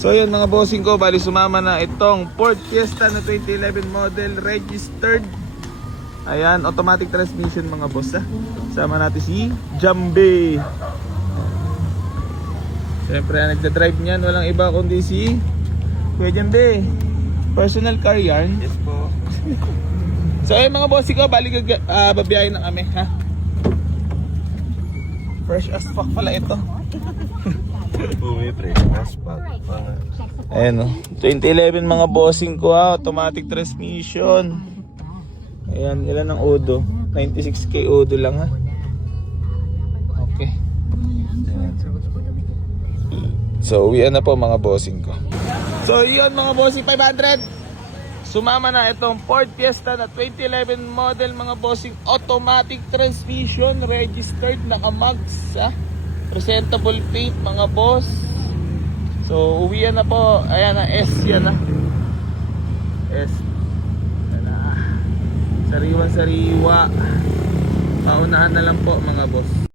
So yun mga bossing ko, bali sumama na itong Ford Fiesta na 2011 model, registered. Ayan, automatic transmission mga boss ha. Sama natin si Jambe. Siyempre ang nagdadrive niyan, walang iba kundi si Kuya Jambe. Personal car yarn. Yes po. So ayun mga bossing ko, bali babiyahin na kami ha. Fresh as fuck pala ito. Fresh as fuck. Ayan o, 2011 mga bossing ko ha, automatic transmission. Ayan, ilan ang odo? 96k odo lang ha. Okay. So uwian na po mga bossing ko. So yun mga bossing, 500. Sumama na itong Ford Fiesta na 2011 model mga bossing, automatic transmission, registered, naka-mags ha. Presentable paint mga boss. So uwian na po. Ayan na, S yan na. S. Ayan na. Sariwa-sariwa. Paunahan na lang po mga boss.